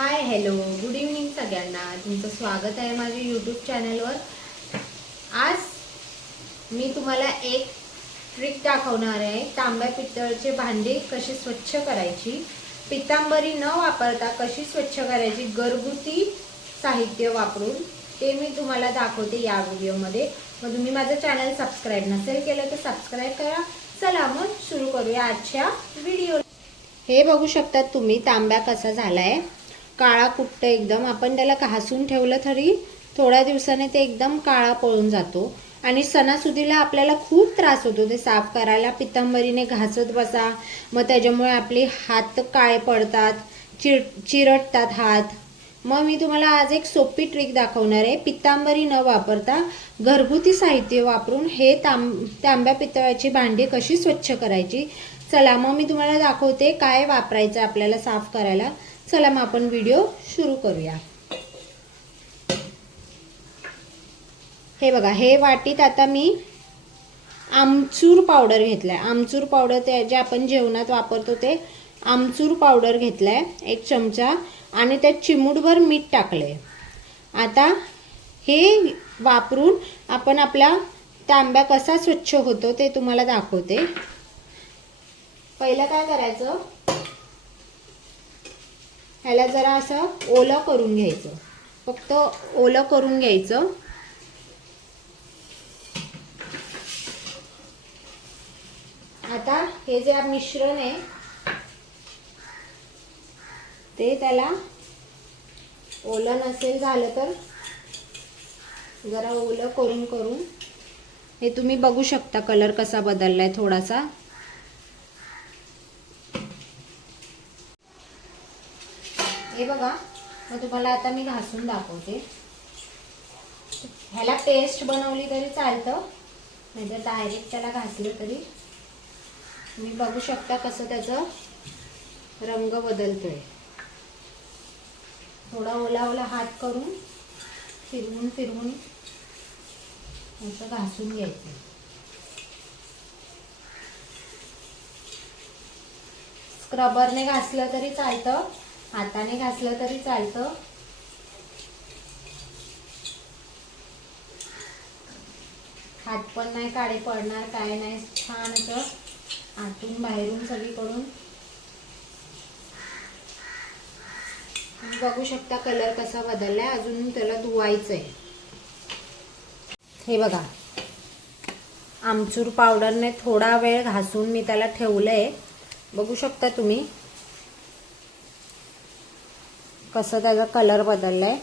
Hi hello good evening सगळ्यांना। तुमचं स्वागत आहे माझ्या यूट्यूब चॅनलवर। आज मी तुम्हाला एक ट्रिक दाखवणार आहे। तांब्या पितळचे भांडे कशी स्वच्छ करायची, पितांबरी न वापरता कशी स्वच्छ करायची घरगुती साहित्य वापरून, ते मी तुम्हाला दाखवते या व्हिडिओमध्ये। मग तुम्ही माझं चॅनल सबस्क्राइब नसेल केलं तर सबस्क्राइब करा। चला मग सुरू करूया आजच्या व्हिडिओ। हे बघू शकता तुम्ही तांब्या कसा झालाय, काळा कुट्ट एकदम। आपण त्याला घासून ठेवलं तरी थोड्या दिवसाने ते एकदम काळा पळून जातो आणि सणासुदीला आपल्याला खूप त्रास होतो ते साफ करायला। पितांबरीने घासत बसा, मग त्याच्यामुळे आपले हात काळे पडतात, चिरटतात हात। मग मी तुम्हाला आज एक सोपी ट्रिक दाखवणार आहे। पितांबरी न वापरता घरगुती साहित्य वापरून हे तांब्या पितळाची भांडी कशी स्वच्छ करायची। चला मग मी तुम्हाला दाखवते काय वापरायचं आपल्याला साफ करायला। चला मग आपण व्हिडिओ सुरू करूया। हे बघा, हे वाटीत आता मी आमचूर पावडर घेतलाय। आमचूर पावडर ते जे आपण जेवणात वापरतो ते आमचूर पावडर घेतलाय 1 चमचा, आणि त्यात चिमूटभर मीठ टाकले। आता हे वापरून आपण आपला तांब्या कसा स्वच्छ होतो ते तुम्हाला दाखवते। पहिलं काय करायचं, ह्याला जरा असं ओलं करून घ्यायचं, फक्त ओलं करून घ्यायचं। आता हे जे मिश्रण आहे ते त्याला ओलं नसेल झालं तर जरा ओलं करून हे तुम्ही बघू शकता कलर कसा बदललाय थोडासा। हे बघा, मग तुम्हाला आता मी घासून दाखवते। ह्याला पेस्ट बनवली तरी चालतं, नाहीतर डायरेक्ट त्याला घासलं तरी। तुम्ही बघू शकता कसं त्याचा रंग बदलतोय। थोडा ओला ओला हात करून फिरवून असं घासून घ्यायचं। स्क्रबरने घासलं तरी चालतं, हाताने घासलं तरी चालतं। हात पण नाही काळे पडणार, काय नाही। छान असं आतून बाहेरून सगळीकडून बघू शकता कलर कसा बदललाय। अजून त्याला धुवायचंय। हे बघा, आमचूर पावडरने थोडा वेळ घासून मी त्याला ठेवलंय। बघू शकता तुम्ही कसं त्याचा कलर बदललाय।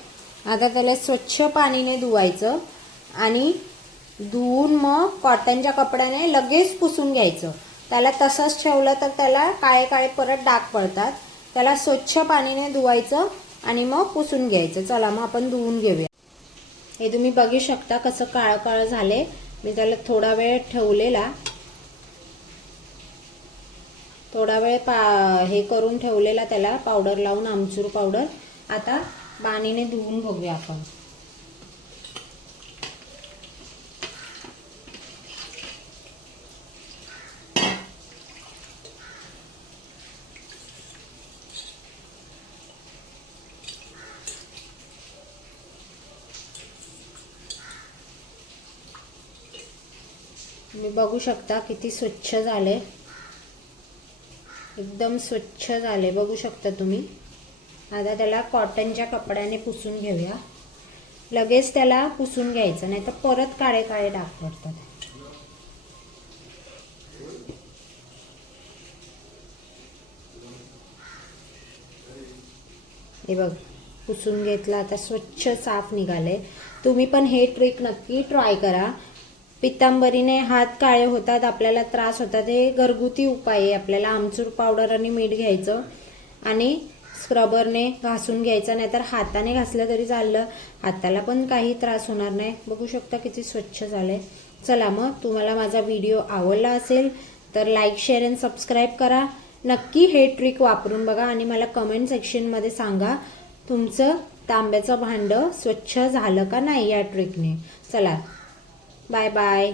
आता त्याला स्वच्छ पाणीने धुवायचं आणि धुवून मग कॉटनच्या कपड्याने लगेच पुसून घ्यायचं। त्याला तसंच ठेवलं तर त्याला काळे काळे परत डाग पडतात। त्याला स्वच्छ पाणीने धुवायचं आणि मग पुसून घ्यायचं। चला मग आपण धुवून घेऊया। हे तुम्ही बघू शकता कसं काळं काळं झाले। मी त्याला थोडा वेळ ठेवलेला, थोडा वेळ हे करून ठेवलेला त्याला पावडर लावून, आमचूर पावडर। आता पाणीने धुवून बघूया आपण। तुम्ही बघू शकता किती स्वच्छ झाले, एकदम स्वच्छ झाले, बघू शकता तुम्ही। आता त्याला कॉटनच्या कपड्याने पुसून घेऊया। लगेच त्याला पुसून घ्यायचं, नाही तर परत काळे काळे डाग पडतात। हे बघ, पुसून घेतला, आता स्वच्छ साफ निघाले। तुम्ही पण हे ट्रिक नक्की ट्राय करा। पितांबरीने हात काळे होतात, आपल्याला त्रास होतात, हे घरगुती उपाय आहे। आपल्याला आमचूर पावडर आणि मीठ घ्यायचं आणि स्क्रबरने घासून घ्यायचं, नाहीतर हाताने घासलं तरी चाललं। हाताला पण काही त्रास होणार नाही। बघू शकता किती स्वच्छ झाले। चला मग तुम्हाला माझा व्हिडिओ आवडला असेल तर लाईक, शेअर आणि सबस्क्राईब करा। नक्की हे ट्रिक वापरून बघा आणि मला कमेंट सेक्शनमध्ये सांगा तुमचं तांब्याचं भांडं स्वच्छ झालं का नाही या ट्रिकने। चला, बाय बाय।